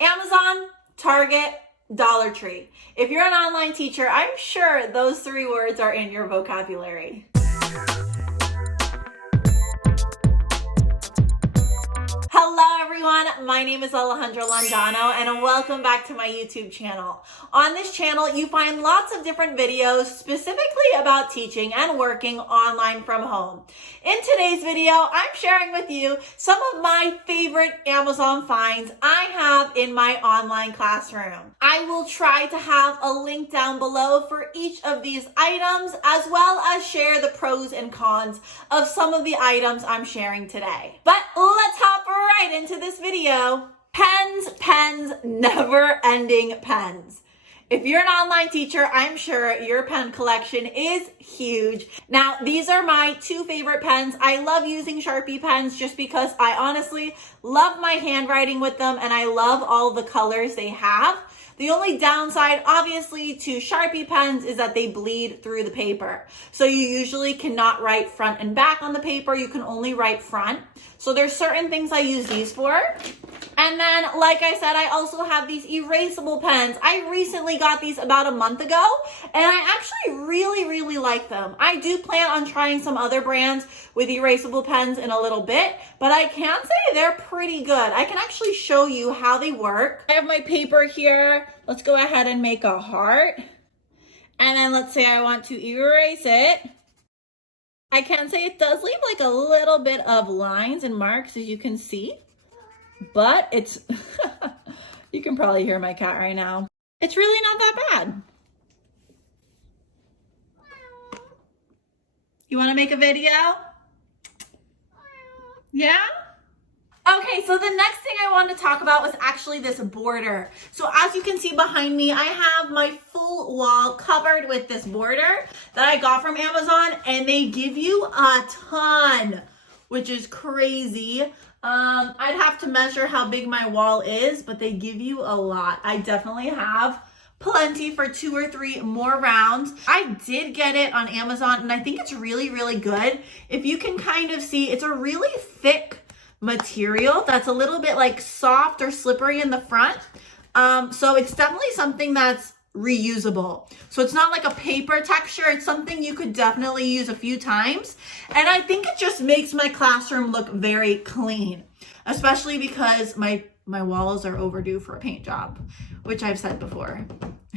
Amazon, Target, Dollar Tree. If you're an online teacher, I'm sure those three words are in your vocabulary. Hello everyone, my name is Alejandra Landano and welcome back to my YouTube channel. On this channel, you find lots of different videos specifically about teaching and working online from home. In today's video, I'm sharing with you some of my favorite Amazon finds I have in my online classroom. I will try to have a link down below for each of these items, as well as share the pros and cons of some of the items I'm sharing today. But let's hop right into this video. Pens, never-ending pens. If you're an online teacher, I'm sure your pen collection is huge. Now, these are my two favorite pens. I love using Sharpie pens just because I honestly love my handwriting with them and I love all the colors they have. The only downside, obviously, to Sharpie pens is that they bleed through the paper. So you usually cannot write front and back on the paper. You can only write front. So there's certain things I use these for. And then, like I said, I also have these erasable pens. I recently got these about a month ago, and I actually really like them. I do plan on trying some other brands with erasable pens in a little bit, but I can say they're pretty good. I can actually show you how they work. I have my paper here. Let's go ahead and make a heart. And then let's say I want to erase it. I can say it does leave like a little bit of lines and marks, as you can see. But it's, you can probably hear my cat right now. It's really not that bad. You want to make a video? Yeah? Okay, so the next thing I wanted to talk about was actually this border. So as you can see behind me, I have my full wall covered with this border that I got from Amazon, and they give you a ton, which is crazy. I'd have to measure how big my wall is, but they give you a lot. I definitely have plenty for 2 or 3 more rounds. I did get it on Amazon, and I think it's really good. If you can kind of see, it's a really thick material that's a little bit like soft or slippery in the front. So it's definitely something that's reusable. So it's not like a paper texture. It's something you could definitely use a few times. And I think it just makes my classroom look very clean, especially because my walls are overdue for a paint job, which I've said before.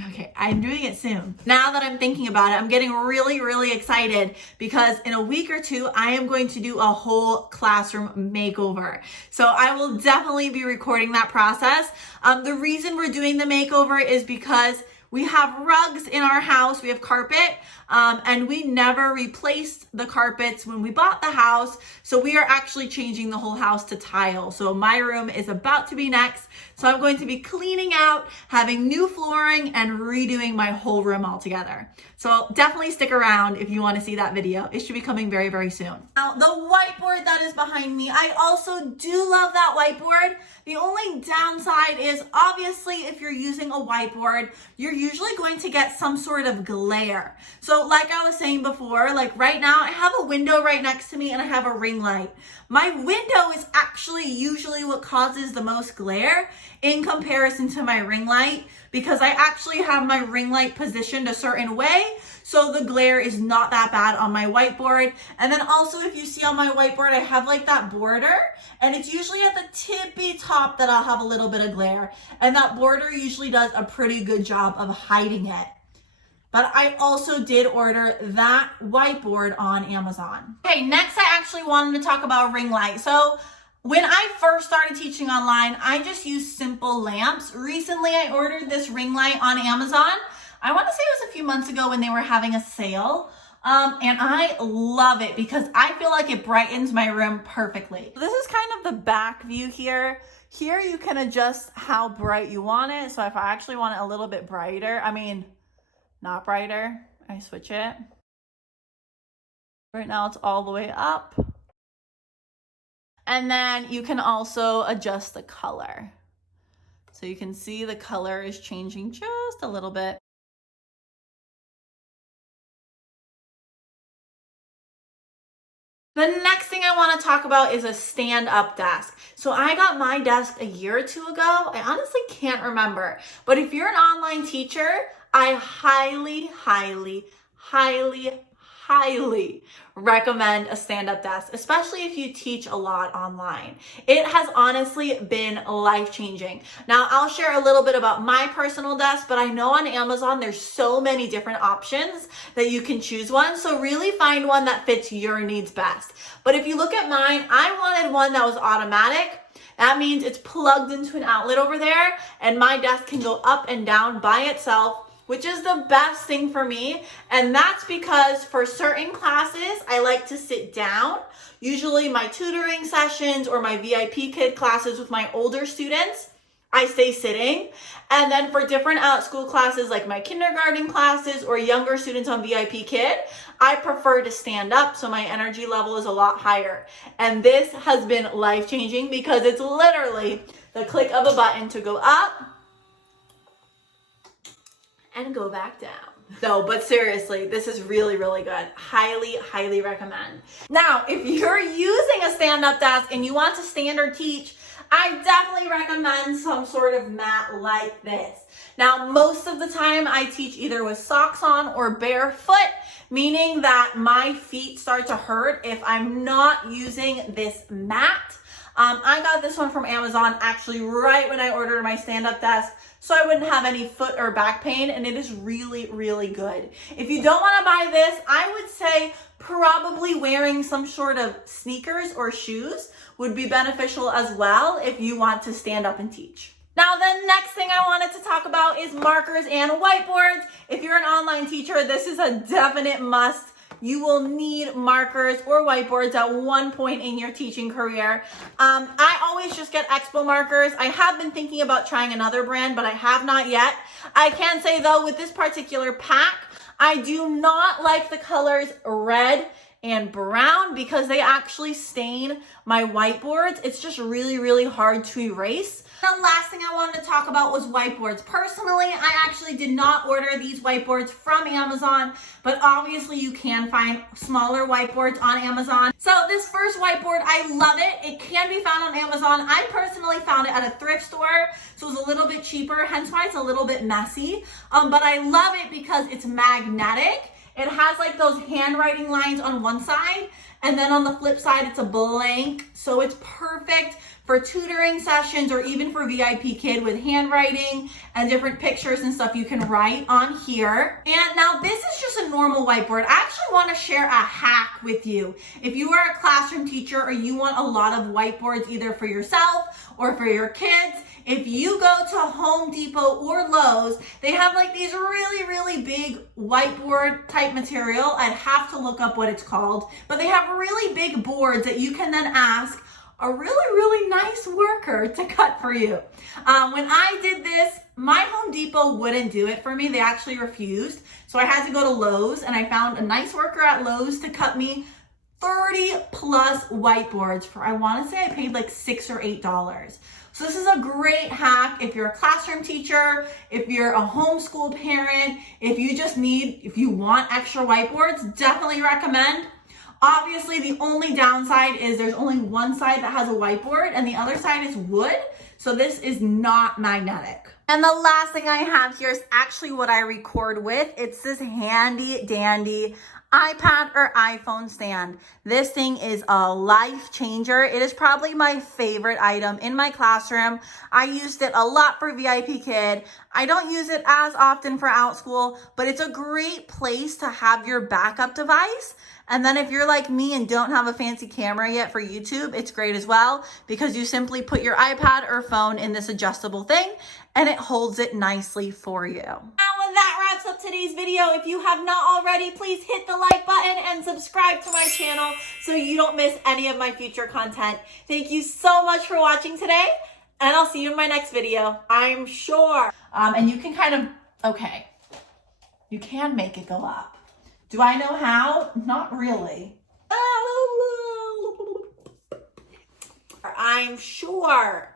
Okay, I'm doing it soon. Now that I'm thinking about it, I'm getting really excited because in a week or 2, I am going to do a whole classroom makeover. So I will definitely be recording that process. The reason we're doing the makeover is because we have rugs in our house, we have carpet, and we never replaced the carpets when we bought the house. So we are actually changing the whole house to tile. So my room is about to be next. So I'm going to be cleaning out, having new flooring, and redoing my whole room altogether. So definitely stick around if you want to see that video. It should be coming very soon. Now, the whiteboard that is behind me, I also do love that whiteboard. The only downside is obviously if you're using a whiteboard, you're usually going to get some sort of glare. So like I was saying before, like right now I have a window right next to me and I have a ring light. My window is actually usually what causes the most glare in comparison to my ring light, because I actually have my ring light positioned a certain way, so the glare is not that bad on my whiteboard. And then also, if you see on my whiteboard, I have like that border, and it's usually at the tippy top that I'll have a little bit of glare, and that border usually does a pretty good job of hiding it. But I also did order that whiteboard on Amazon. Okay, next I actually wanted to talk about ring light. So when I first started teaching online, I just used simple lamps. Recently, I ordered this ring light on Amazon. I want to say it was a few months ago when they were having a sale. And I love it because I feel like it brightens my room perfectly. This is kind of the back view here. Here you can adjust how bright you want it. So if I actually want it a little bit brighter, not brighter, I switch it. Right now it's all the way up. And then you can also adjust the color. So you can see the color is changing just a little bit. The next thing I want to talk about is a stand-up desk. So I got my desk a year or two ago. I honestly can't remember. But if you're an online teacher, I highly recommend a stand-up desk, especially if you teach a lot online. It has honestly been life-changing. Now, I'll share a little bit about my personal desk, but I know on Amazon there's so many different options that you can choose one. So really find one that fits your needs best. But if you look at mine, I wanted one that was automatic. That means it's plugged into an outlet over there, and my desk can go up and down by itself, which is the best thing for me. And that's because for certain classes, I like to sit down. Usually my tutoring sessions or my VIPKid classes with my older students, I stay sitting. And then for different Outschool classes, like my kindergarten classes or younger students on VIPKid, I prefer to stand up so my energy level is a lot higher. And this has been life-changing because it's literally the click of a button to go up and go back down. No, but seriously, this is really good. Highly recommend. Now, if you're using a stand-up desk and you want to stand or teach, I definitely recommend some sort of mat like this. Now, most of the time I teach either with socks on or barefoot, meaning that my feet start to hurt if I'm not using this mat. I got this one from Amazon actually right when I ordered my stand-up desk, so I wouldn't have any foot or back pain, and it is really good. If you don't want to buy this, I would say probably wearing some sort of sneakers or shoes would be beneficial as well if you want to stand up and teach. Now, the next thing I wanted to talk about is markers and whiteboards. If you're an online teacher, this is a definite must. You will need markers or whiteboards at one point in your teaching career. I always just get EXPO markers. I have been thinking about trying another brand, but I have not yet. I can say though, with this particular pack, I do not like the colors red and brown because they actually stain my whiteboards. It's just really hard to erase. The last thing I wanted to talk about was whiteboards. Personally, I actually did not order these whiteboards from Amazon, but obviously you can find smaller whiteboards on Amazon. So this first whiteboard, I love it. It can be found on Amazon. I personally found it at a thrift store, so it was a little bit cheaper, hence why it's a little bit messy. But I love it because it's magnetic. It has like those handwriting lines on one side, and then on the flip side, it's a blank. So it's perfect for tutoring sessions or even for VIPKid with handwriting and different pictures and stuff you can write on here. And now this is just a normal whiteboard. I actually want to share a hack with you. If you are a classroom teacher or you want a lot of whiteboards either for yourself or for your kids, if you go to Home Depot or Lowe's, they have like these really big whiteboard type material. I'd have to look up what it's called, but they have really big boards that you can then ask a really nice worker to cut for you. When I did this, my Home Depot wouldn't do it for me. They actually refused. So I had to go to Lowe's, and I found a nice worker at Lowe's to cut me 30 plus whiteboards for, I want to say I paid like $6 or $8. So this is a great hack if you're a classroom teacher, if you're a homeschool parent, if you want extra whiteboards, definitely recommend. Obviously, the only downside is there's only one side that has a whiteboard and the other side is wood. So this is not magnetic. And the last thing I have here is actually what I record with. It's this handy dandy iPad or iPhone stand. This thing is a life changer. It is probably my favorite item in my classroom. I used it a lot for VIPKid. I don't use it as often for Outschool, but it's a great place to have your backup device. And then if you're like me and don't have a fancy camera yet for YouTube, it's great as well because you simply put your iPad or phone in this adjustable thing and it holds it nicely for you. Now that wraps up today's video. If you have not already, please hit the like button and subscribe to my channel so you don't miss any of my future content. Thank you so much for watching today, and I'll see you in my next video, I'm sure. And you can kind of, okay, you can make it go up. Do I know how? Not really. I'm sure.